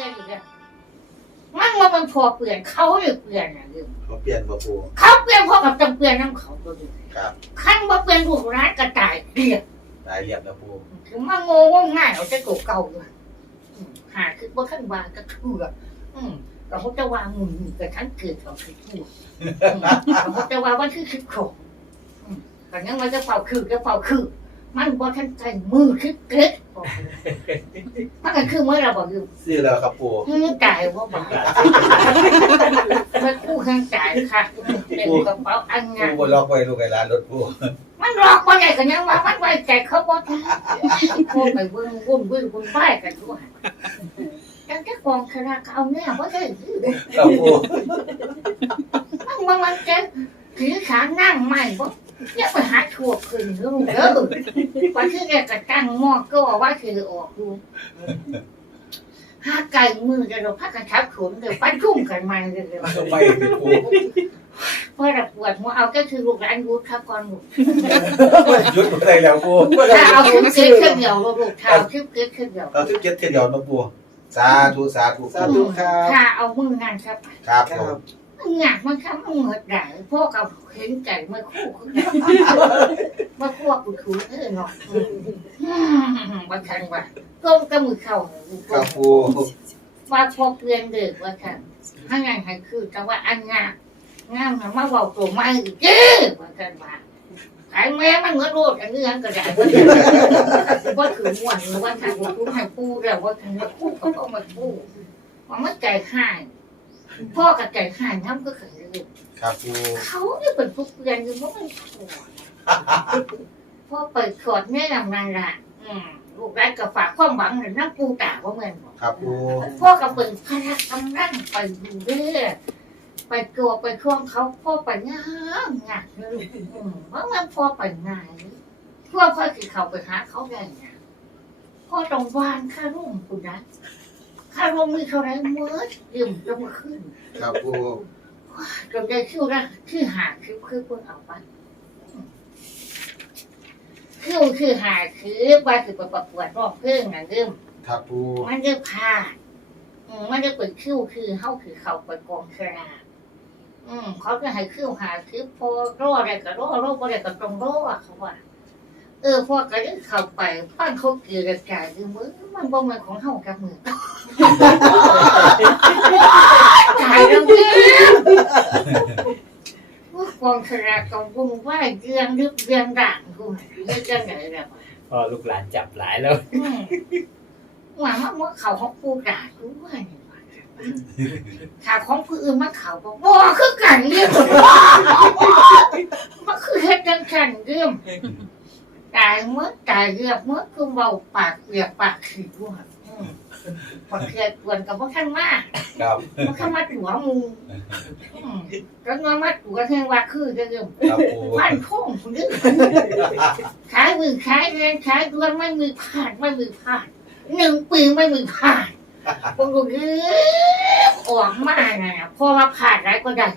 ลี่ยนอีกแล้วมันว่ามันพอเปลี่ยนเขาเลยเปลี่ยนอะลืมเขาเปลี่ยนบ่ปูเขาเปลี่ยนพอกับจำเปลี่ยนน้ำเขาตัวเดียวครับขั้นว่าเปลี่ยนลูกร้านกระต่ายเกลียดหลายเหลี่ยมนะปูถึงมาโง่ว่าง่ายเอาจะโกเก่าด้วยอืมหาคือว่าขั้นวางก็คืออืมเราเขาจะวางมุนกับทั้งเกิดของคือพูดอืมเราเขาจะวางว่าคือคือของอืมแต่ยังมันจะเป่าคือจะเป่าคือ มันบ่ทันใจมือคือเกิดบอกเลยมันก็คือเมื่อเราบอกอยู่ซื้อแล้วครับปูมือจ่ายว่าบอกมันกู้ข้างจ่ายค่ะเป็นกระเป๋าอันปูงานบนล็อกไว้ลูกไอ้ร้านรถปูมันหลอกว่าไงกันยังว่ามันไว้ใจเขาบ่ทันโคไปเบิ่งวุ่นวุ่นวุ่นวายกันทั่วจังแค่กองคณะเขาเอาเนี่ยบ่ได้ครับปูมันว่ามันจะถือขานั่งใหม่บ่ อย่าไปหาทั่วคืนเด้อเด้อว่าคือแกกระตั้งหม้อก็ว่าคือออกดูหาไก่มือจะเราพักกันทับขนเดี๋ยวปั้นทุ่มกันมาเดี๋ยวทำไมถึงปูเพื่อปวดหัวเอาก็คือลูกหลานรู้ครับก่อนลูกหยุดอะไรแล้วปูถ้าเอาคลิปเกิดขึ้นเดียวลูกถ้าเอาคลิปเกิดขึ้นเดียวเราทุกเจ็ดเทียเดียวนะปูสาธุสาธุสาธุครับถ้าเอามือนั่นครับ ครับผมมัน หนักมันครับมันเหมือนด่าพ่อกับเห็นใจเมื่อคู่คือเมื่อคู่กูถูเออเนาะว่าทันว่าก้มกระมือเข่าครับปูว่าพอเปลี่ยนเด็กว่าทันถ้างานให้คือแต่ว่าอันงามงามนะมาบอกตัวมาอีกเจ้ว่าทันว่าไอ้แม่มันเหมือนโรดอันนี้อันกระดาษว่าถือม้วนว่าทางกูให้ปูแล้วว่าทางว่าปูก็ต้องมาปูว่ามันใจหาย พ่อกับใจหายน้ำก็เคยรู้ครับปูเขาเนี่ยเป็นผู้เรียนอยู่เพราะมันขวดพ่อเปิดขวดแม่นำนานละอืมลูกได้กับฝากความหวังหรือนั่งปูตาว่าเหมือนบอกครับปูพ่อกับเปิดพลักกำลังไปดูเรื่อยไปตัวไปคล้องเขาพ่อไปงามงามเลยอืมว่ามันพ่อไปไหนพ่อพ่อคือเขาไปหาเขาได้ไงพ่อต้องวานค่าร่มคุณนะ ค่าร่มมีเท่าไหรเมื่อยืมจะมาขึ้นครับปูจนได้คิวนะคือหาคือคือคนเอาไปคิวคือหาคือว่าคือประกวดรอบเพิ่งนะเริ่มครับปูมันเริ่มพลาดอืมมันจะเปิดคิวคือเข้าคือเขาไปกองสลากอืมเขาจะให้คิวหาคือพอรออะไรก็รอรออะไรก็ตรงรอเขาว่า เออพอก็ได้เข้าไปปั้นเขาเกลือกระจายคือมือมันบ่เหมือนของเฮากับมือตายแล้วเนี่ยพวกกองสลากกองบุ้งว่าเรื่องลึกเรื่องด่างกูเรื่องจังไหนแบบพอลูกหลานจับหลายแล้วอืมหวังว่าเมื่อเขาของปูด่าด้วยข่าวของผู้อื่นมาข่าวบอกว่าคือกันเรื่องมันคือเฮ็ดจังฉันเรื่อง ตายเมื่อตายเรียบเมื่อคือเบาปากเรียบปากขี้ด้วยอืมพอเคลียร์กวนกับพวกท่านมากครับมันเข้ามาตัวมูอืมแล้วนอนมาตัวแห่งว่าคือจะเรื่องครับปูพันพุ่งคุณดื้อขายมือขายเงินขายดวนไม่มีพลาดไม่มีพลาดหนึ่งปีไม่มีพลาดพวกลูกเอ้ยออกมาน่ะเพราะว่าพลาดอะไรก็ได้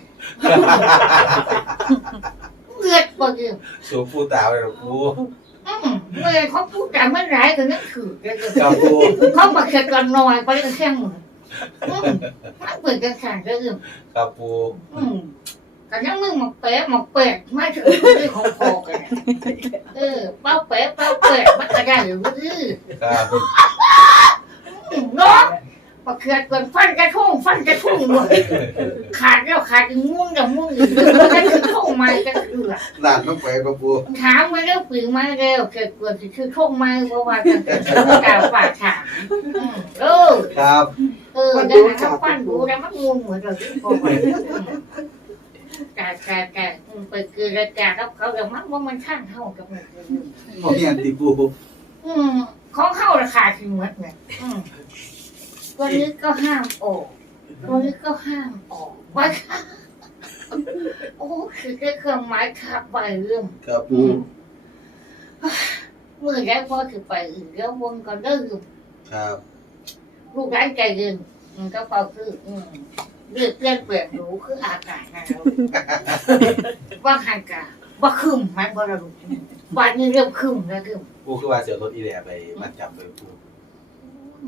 เลือดบ่ยืมสูบปูตาเลยปูอืมเมื่อเขาพูดแต่เมื่อไรก็นึกถือเลยครับปูเขามาเข็ดกันหน่อยไปเรื่องแค่มืออืมมันเปิดกันขันเรื่องครับปูอืมแต่ยังมึงมาเป๊ะมาเป๊ะไม่ถึงเรื่องของพอกันเนี่ยเออเป้าเป๊ะเป้าเป๊ะมันก็ได้หรือว่าอื้อ ครับอืมเนาะพอเกิดเกินฟันกระทุ่งฟันกระทุ่งหมดขาดแล้วขาดอีกม่วงกับม่วงอีกแล้วก็คือโค้งไม้ก็คือหลานต้องไปครับปูถามมาแล้วปีมาแล้วเกิดเกิดคือโค้งไม้เพราะว่าจะเกิดสมการฝากถามอืมเออครับเออเดี๋ยวนะฟันดูแล้วมันงงเหมือนเราที่พอไปกาแกแกไปคือรายการกับเขาแต่มันว่ามันข้างเท่ากับมันบ่เมียนติปูอืมของเข้าราคาถึงหมดไงอืมตั วนี้ก็ห้ามออกตัวนี้ก็ห้ามออกว่าค่ะโอ้คือแค่เครื่องไม้ขับไปเรื่องครับปูมือได้พอถือไปอื่นแล้ววงก็เลิกครับลูกร้านใจเย็นอืมก็เป่าคืออืมเลือดเลือดเปลี่ยนรู้คืออากาศนะว่าหันกาว่าคืมมันบ่ระลุวันนี้เริ่มคืมแล้วคืมปูคือว่าเสียรถอีแหล่ไปมันจับไปปู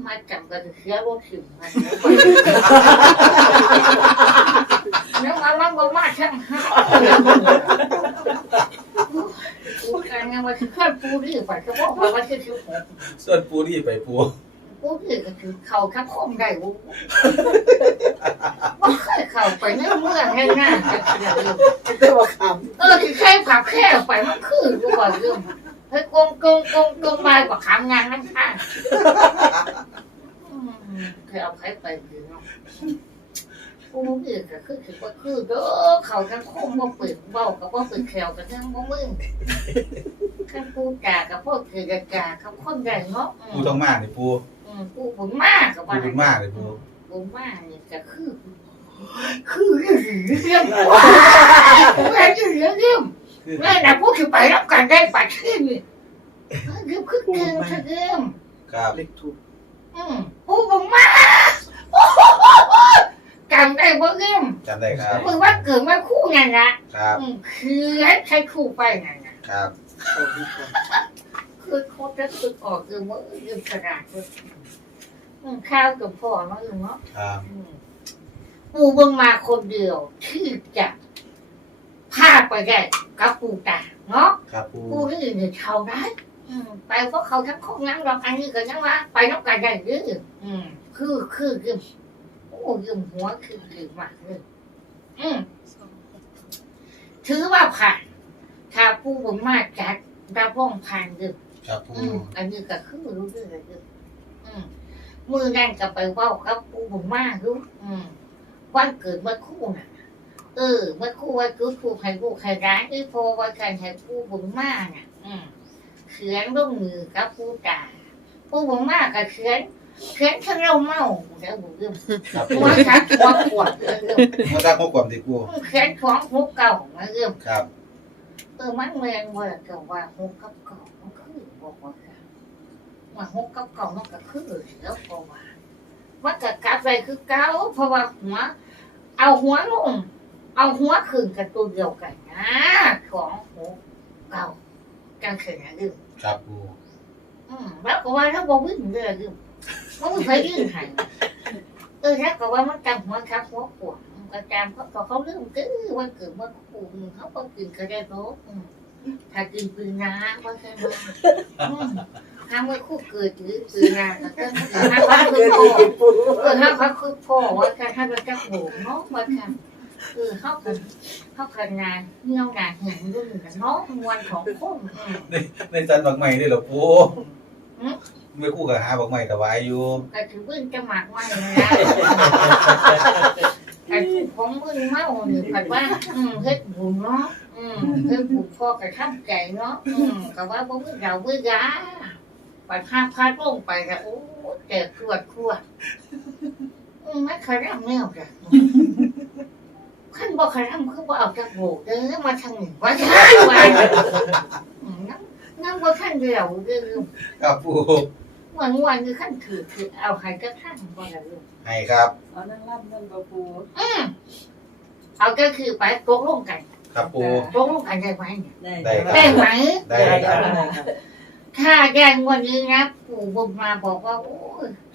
มาจับกันเสียรถสิมันแล้วมาว่าบ่มาช่างห้ากูการงานว่าคือขั้นปูรีไปก็บอกว่าคือคือผมส่วนปูนี่ไปปูปูรีก็คือเขาข้าคมได้วุ้บ่เคยเข้าไปในเมืองง่ายๆจะเดียวแต่ว่าคเออคือแค่ผักแค่ไปมันคือดูก่อนเรื่องเฮ้ยกงกงกงกงมากับขามงานน้ำข้า งอืมเคยเอาใครไปคือเนาะกูนี่ก็คือคือว่าคือเด้อเขาทั้งคมบ่เปิดเบ้ากับบ่เปิดแขวกันทั้งบ่มึงขั้นปูกากับพวกคือกากาเขาคนใหญ่เนาะอืปูมต้องมากเลยปูอืมปูผมมากกับปูว่าบุญมากเลยปูผมมากนี่ก็คือคือเรื่องเรื่องอะไรเรื่องเรื่องแม่น่ะพูดคือไปรับการได้บัตรขึ้นนี่เรื่องคือเกินคือเกินครับำเล็กถูกอืม ผู้บังมากันได้บ่เรื่องจำได้ครับมึงว่าเกิดมาคู่ไงนะครับอืมคือให้ใช้คู่ไปไงนะครับ คือโคตรจะคือออกคือว่าเรื่องกระดาษเลยอืมข้าวกับพ่อเนาะอยู่เนาะครับอืมปู่เบิ่งมาคนเดียวที่จะพาไปได้กับปู่ตาเนาะครับปูกูนี่เนี่ยชาวได้อืม ไปเพราะเขาทั้งคงนั่งรองอันนี้ก็ยังว่า ไปน้ำกันได้เยอะอืม คือคือคือโอ้ยืมหัวคือคือมากเลยอืมถือว่าผ่านถ้าผู้บุญมากจัดรับร่องผ่านเยอะครับปูอืมอันนี้ก็คือรู้เรื่องเยอะอืมมือนั่นก็ไปเว่ากับผู้บุญมากรู้อืมวันเกิดเมื่อคู่น่ะ เออ เมื่อคู่ว่าคือผู้ให้ผู้ให้ร้านที่พอว่าการให้ผู้บุญมากน่ะ อืม เขียนร่วมมือกับผู้ตาผู้บุญมากก็เขียนเขียนถ้าเราเมาแล้วบุญเรื่องครับปูหัวชักหัวปวดเรื่องมาตั้งข้อความติปูเขียนของหัวเก่ามาเรื่องครับเออมันแมงว่าเก่าว่าหัวกับเก่ามันคือบอกว่าค่ะว่าหัวกับเก่ามันก็คือแล้วพอว่ามันก็กลับไปคือเก่าเพราะว่าหัว เอาหัวลงเอาหัวขึ้นกับตัวเดียวกันนะของหัวเก่า กันเขียนอะไรดึงครับปูอืมแล้วก็ว่าถ้าบอกวิ่งเลยดึงมันไม่เคยยื่นให้เออแล้วก็ว่ามันจำหัวครับหัวปวดมันก็จำเพราะก็เขาเรื่องกือวันเกิดวันคูเขาก็กินก็ได้รสอืมถ้ากินปืนน้ำก็ใช่ไหมอืมถ้าเมื่อคู่เกิดหรือปืนน้ำก็ต้องถ้าเขาคือเกินพ่อกินปูเออถ้าเขาคือพ่อว่าการถ้าเราจะโหงเนาะว่าการ เออเขากันเขากันงานเงี้ยวงานเห็นรุ่นกันเนาะมวลของคนอืม ในจันบักใหม่ด้วยเหรอปูอืมไม่คู่กับหาบักใหม่แต่วายอยู่ก็ถือวิ่งจะหมากไม่เลยนะไอ้ของมึงเมาเนี่ยผัดว่า อืมเฮ็ดบุญเนาะอืมเฮ็ดบุญพ่อกระทับใจเนาะอืมก็ว่าบ่มือเรามือยาปัดภาพพาดลงไปแล้วโอ้แจกขวดขวดอืมไม่เคยรับแนวจ้ะ ขั้นบ่เคยรับคือบ่เอาจากโบกเด้อมาทางนี้ว่าใช่ว่านั่งนั่งบ่ขั้นเดียวเด้อครับปูวันวันคือขั้นถือคือเอาใครก็ขั้นบ่ละลูกให้ครับเอานั่งรับนั่งกระปูอืมเอาก็คือไปตกลงกันครับปูตกลงกันได้ไหมได้ได้ไหมได้ครับถ้าแย่งวันนี้นะปู่บุญมาบอกว่าโอ้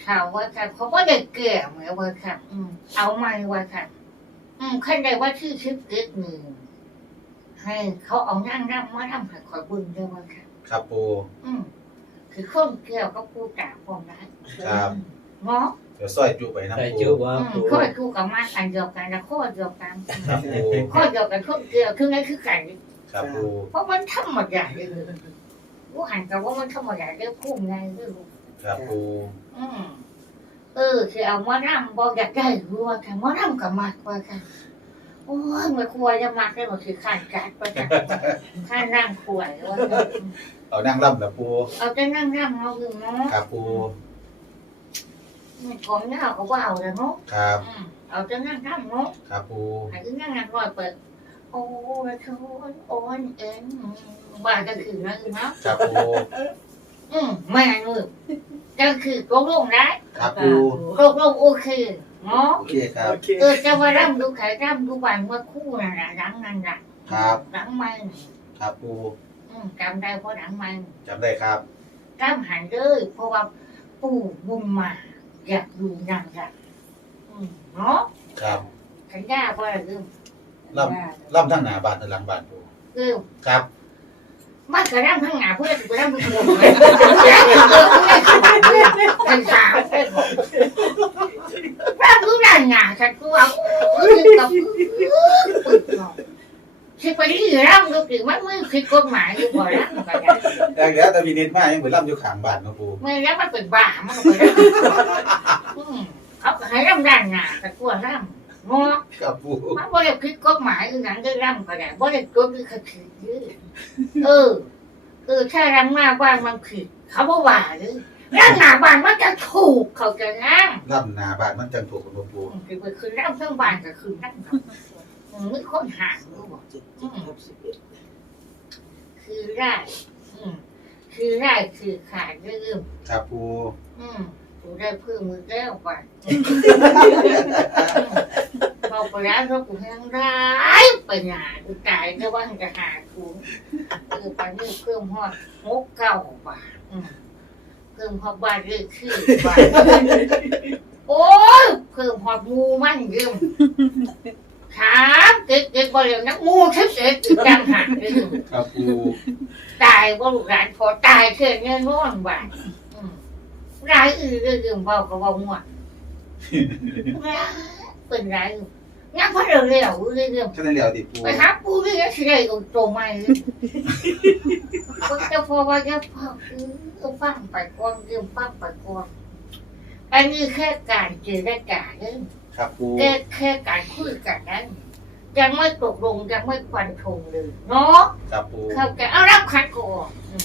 ข่าวว่าค่ะเขาก็ได้เกลี่ยเหมือนว่าค่ะเอามาว่าค่ะ อืมขั้นใดว่าชื่อชิปเกิดหนึ่งให้เขาเอานั่งนั่งมาทำให้คอยบุญด้วยว่าค่ะ ครับปูอืมคือข้นเกี่ยวกับปูจ่าความรักครับเนาะเดี๋ยวซอยจุไปน้ำใส่ปูจุว่าอืมปูข้อยคู่กับมาอันเดียวกันนะข้อเดียวกันครับปูข้อเดียวกันข้อเดียวคือไงคือไก่ครับปูเพราะมันธรรมดาเลยผู้หันกับว่ามันธรรมดาเรื่องพุ่งไงเรื่องครับปูอืม เออคือเอามานั่งบอกอยากได้รู้ว่าค่ะมานั่งกับมากว่าค่ะโอ้ยมันควรจะมากได้หมดคือข้านกัดว่าค่ะข้านนั่งป่วยว่าค่ะเอานั่งร่ำเหรอปูเอาแต่นั่งนั่งเอาอยู่เนาะครับปูของเงาก็ว่าเอาเลยเนาะครับอืมเอาแต่นั่งนั่งเนาะครับปูหายถึงนั่งนั่งรอยเปิดโอ้ยโชนโอ้ยเอ็นบ้านก็คือนั่นเนาะครับปูอืมแม่มือ ก็คือโกงลงได้ครับปูโกงลงโอเคเนาะโอเคครับโอเคเออจะว่าร่ำดูไข่ร่ำดูบานเมื่อคู่น่ะนะรังนั่นน่ะครับรังมันครับปูอืมจำได้เพราะรังมันจำได้ครับจำหันเลยเพราะว่าปู่บุญมาอยากดูนางรำอืมเนาะครับขันยาว่าลืมล่ำล่ำทั้งหน้าบ้านทั้งหลังบ้านปูลืมครับ มันกระร่ำทั้งหนาเพื่อนกระร่ำเป็นคนแล้วเออไม่ขนาดนี้เป็นสาวเป็นร่ำรู้ด้านหนาฉันกลัวโอ้ยกับปึ๊กเนาะคิดไปที่ร่ำก็คือมันมือคิดกฎหมายอยู่บ่ร่ำก็ได้แต่เดี๋ยวแต่พี่นิดมายังเหมือนล่ำอยู่ข้างบ้านเนาะปูไม่แล้วมันเป็นบ้ามันก็ไปร่ำอืมเขาก็ให้ร่ำด้านหนาแต่กลัวร่ำ เนาะครับปูมันบ่ได้คิดกฎหมายอื่นนั้นได้ร่ำก็ได้บ่ได้กฎคือขัดขืนยืดเออเออถ้ารำหน้าบ้านมันผิดเขาบ่ว่าหรือร่างหน้าบ้านมันจะถูกเขาจะนั่งล่ำหน้าบ้านมันจังถูกกับปู คือไปคือร่ำทั้งบ้านก็คือนั่งเนาะอืมมีคนห่างรู้บ่เจ็ดเจ็ดทับสิบเอ็ดคือได้อืมคือได้คือขาดลืมครับปู อืม กูได้เพิ่มมือแล้วไปบอกไปแล้วเรากูยังร้ายไปหนากูตายก็ว่าจะหากูคือไปนี่เพิ่มหอดหกเก้าบาทอืมเพิ่มหอดบาทเรื่อยขึ้นบาทโอ้ยเพิ่มหอดมูมันเยิ่มถามเกิดเกิดบ่เร็วนักมูเฉยๆอีกต่างหากเลยครับปูตายว่าลูกหลานพอตายเท่านี้นอนบ้านอืม รายอื่นเรื่องเบาก็เบาหมดเป็นไรอยู่งั้นพอเร็วเร็วเรื่องท่านได้เหลียวติปูไปหาปูเรื่องสิได้ก็โตมาเลยก็จะพอว่าจะพอคือก็ฟังไปก่อนเรื่องฟังไปก่อนอันนี้แค่การเจรจาเรื่องครับปูแค่แค่การคุยกันนั้นยังไม่ตกลงยังไม่ฟันธงเลยเนาะครับปูเข้าใจเอารับขันก่อนอืม